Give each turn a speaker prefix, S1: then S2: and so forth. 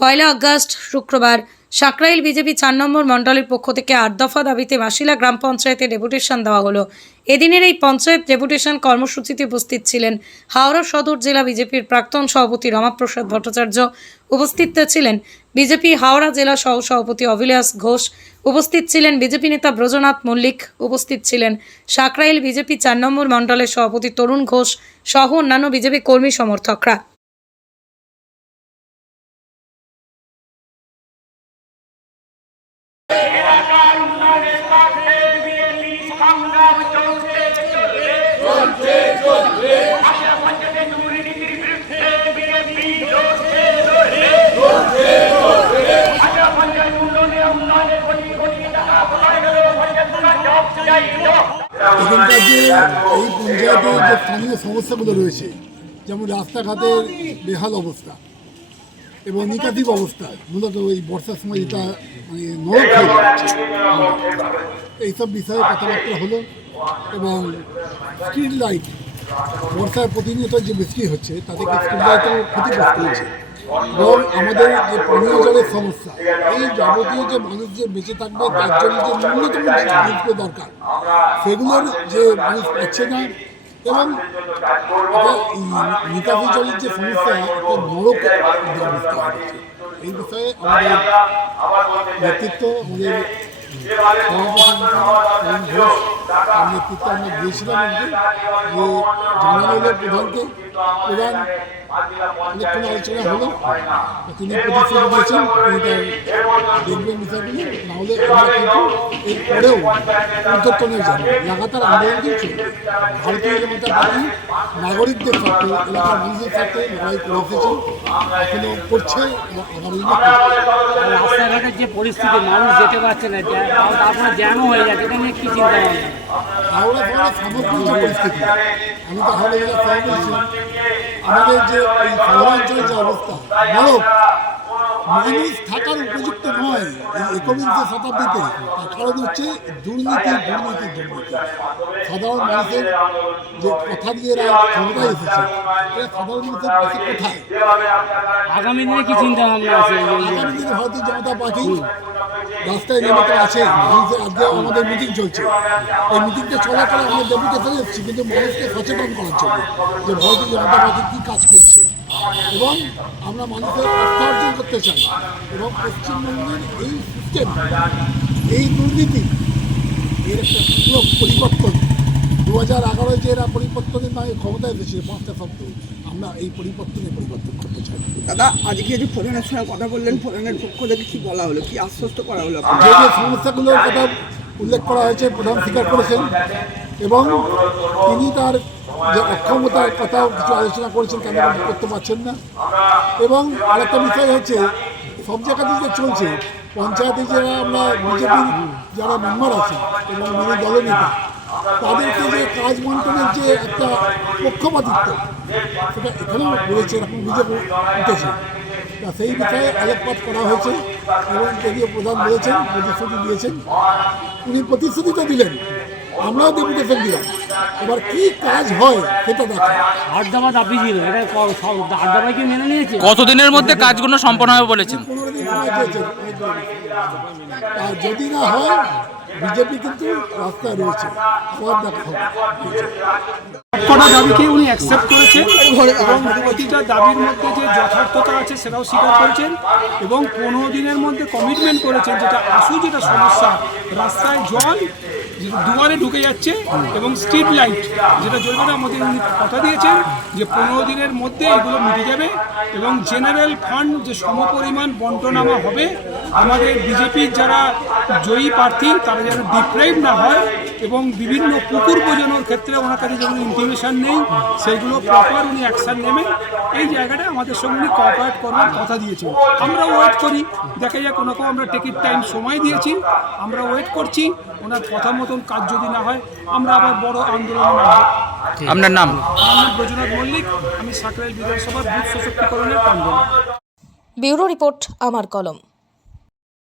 S1: পয়লা August, শুক্রবার। Sankrail BJP চার নম্বর মণ্ডলের পক্ষ থেকে আট দফা দাবিতে মাসিলা গ্রাম পঞ্চায়েতে ডেপুটেশন দেওয়া হলো। এদিনের এই পঞ্চায়েত ডেপুটেশন কর্মসূচিতে উপস্থিত ছিলেন হাওড়া সদর জেলা বিজেপির প্রাক্তন সভাপতি রমাপ্রসাদ ভট্টাচার্য। উপস্থিত ছিলেন বিজেপি হাওড়া জেলা সহ সভাপতি অভিলাষ ঘোষ। উপস্থিত ছিলেন বিজেপি নেতা ব্রজনাথ মল্লিক। উপস্থিত ছিলেন সাকরাইল বিজেপি চার নম্বর মণ্ডলের সভাপতি তরুণ ঘোষ সহ অন্যান্য বিজেপি কর্মী সমর্থকরা।
S2: সংগ্রাম চলছে চলবে। আশা পঞ্চায়েতে দুর্নীতির বিরুদ্ধে বিএনপি লড়ছে লড়বে। আশা পঞ্চায়েত উন্নয়নে উন্নয়নের কোটি কোটি টাকা কোথায় গেল পঞ্চায়েত টাকা জব চাই
S3: এখানকার যে এই পঞ্চায়েতের যে স্থানীয় সমস্যাগুলো রয়েছে যেমন রাস্তাঘাটের বেহাল অবস্থা এবং নিকাতিক অবস্থা মূলত ওই বর্ষার সময় এটা মানে নরক এইসব বিষয়ে কথাবার্তা হলো এবং স্ট্রিট লাইট বর্ষার প্রতিনিয়ত যে বৃষ্টি হচ্ছে তাদেরকে স্ট্রিট লাইটও ক্ষতিগ্রস্ত হচ্ছে? এবং আমাদের যে পানীয় জলের সমস্যা, এই যাবতীয় যে মানুষ যে বেঁচে থাকবে, তার জন্য যে ন্যূনতম জিনিসগুলো দরকার, সেগুলোর যে মানুষ পাচ্ছে না এবং নিকাশি জলের যে সমস্যা, একটা নরক অবস্থা এই বিষয়ে আমাদের নেতৃত্ব আমাদের সভাপতি ঘোষ তার গিয়েছিলাম যে প্রধানকে প্রধান তিনি প্রতিশ্রুতি দিয়েছেন দেখবেন লাগাতার আন্দোলন
S4: রাস্তাঘাটের যে পরিস্থিতি, মানুষ যেতে পারছে না তারপরে জ্যামও হয়ে যাচ্ছে এটা নিয়ে কি চিন্তা ভাবনা?
S3: হাওড়া শহরের সামগ্রিক যে পরিস্থিতি। আমি তো হাওড়া জেলার ছিলাম আমাদের যে এই শহরাঞ্চলের যে অবস্থা নরক মানুষ থাকার উপযুক্ত নয় এই একবিংশ শতাব্দীতে। তার কারণ হচ্ছে দুর্নীতি দুর্নীতি দুর্নীতি। সাধারণ মানুষের যে কথা দিয়ে এরা ক্ষমতায় এসেছে এরা সাধারণ মানুষের কাছে কোথায়?
S4: আগামী দিনে কি চিন্তা ভাবনা আছে?
S3: আগামী দিনে ভারতীয় জনতা পার্টি রাস্তায় নেমে তো আছে আজকে আমাদের মিটিং চলছে। এই মিটিংটা চলাকালে আমরা ডেপুটেশন এসেছি, কিন্তু মানুষকে সচেতন করার জন্য যে ভারতীয় জনতা পার্টি কী কাজ করছে। এবং আমরা মানুষের আস্থা অর্জন করতে চাই। এবং পশ্চিমবঙ্গের এই সিস্টেম এই দুর্নীতি, এর একটা পুরো পরিবর্তন। দু হাজার এগারোয় যে এরা পরিবর্তনের নামে ক্ষমতায় এসেছিল, পাঁচটা শব্দ। আমরা এই পরিবর্তনে পরিবর্তন করতে চাই।
S5: দাদা আজকে যে ফোরেনের সঙ্গে কথা বললেন ফোরেনের পক্ষ থেকে কি বলা হলো? কি আশ্বস্ত করা হলো?
S3: যে যে সমস্যাগুলোর কথা উল্লেখ করা হয়েছে প্রধান স্বীকার করেছেন এবং তিনি তার যে অক্ষমতার কথাও কিছু আলোচনা করেছেন কেন করতে পারছেন না? এবং আরেকটা বিষয় হচ্ছে সব জায়গাতে যে চলছে পঞ্চায়েতে যারা আমরা বিজেপির যারা মেম্বার আছে এবং বিরোধী দলনেতা তাদেরকে যে কাজ বন্টনের যে একটা পক্ষপাতিত্ব সেটা এখানেও রয়েছে এরকম বিজেপি উঠেছে। তা সেই বিষয়ে আলোকপাত করা হয়েছে এবং কেন্দ্রীয় প্রধান বলেছেন প্রতিশ্রুতি দিয়েছেন। উনি প্রতিশ্রুতি তো দিলেন আমরাও ডেপুটেশন দিলাম। এবার কি কাজ হয় সেটা দেখা।
S4: দফা দাবি ছিল এটা ক- মেনে নিয়েছে
S6: কতদিনের মধ্যে কাজগুলো সম্পন্ন হবে বলেছেন?
S3: পনেরো দিন আর যদি না হয় বিজেপি কিন্তু রাস্তায় রয়েছে। আবার দেখা
S7: কটা দাবিকে উনি অ্যাকসেপ্ট করেছেন এবং প্রতিটা দাবির মধ্যে যে যথার্থতা আছে সেটাও স্বীকার করেছেন এবং পনেরো দিনের মধ্যে কমিটমেন্ট করেছেন যেটা আসু যেটা সমস্যা, রাস্তায় জল যেটা দুয়ারে ঢুকে যাচ্ছে এবং স্ট্রিট লাইট যেটা জ্বলবে আমাদের কথা দিয়েছেন যে পনেরো দিনের মধ্যে এগুলো মিটে যাবে এবং জেনারেল ফান্ড যে সমপরিমাণ বন্টনামা হবে, আমাদের বিজেপির যারা জয়ী প্রার্থী, তারা যেন ডিপ্রাইভ না হয় এবং বিভিন্ন পুকুর বোঝানোর ক্ষেত্রে ওনার কাছে যেগুলো ইনফরমেশান নেই সেইগুলো প্রপার উনি অ্যাকশন নেবেন। এই জায়গাটা আমাদের সঙ্গে উনি কোঅপারেট করবার কথা দিয়েছেন। আমরা ওয়েট করি, দেখা যাক ওনাকেও আমরা টিকিট টাইম সময় দিয়েছি আমরা ওয়েট করছি, ওনার কথা মতন কাজ যদি না হয় আমরা আবার বড় আন্দোলন নামবো।
S6: আপনার নাম?
S7: আমার ব্রজনাথ মল্লিক আমি সাকরাইল বিধানসভার বুথ সশক্তিকরণের কনভেনর
S1: ব্যুরো রিপোর্ট আমার কলম।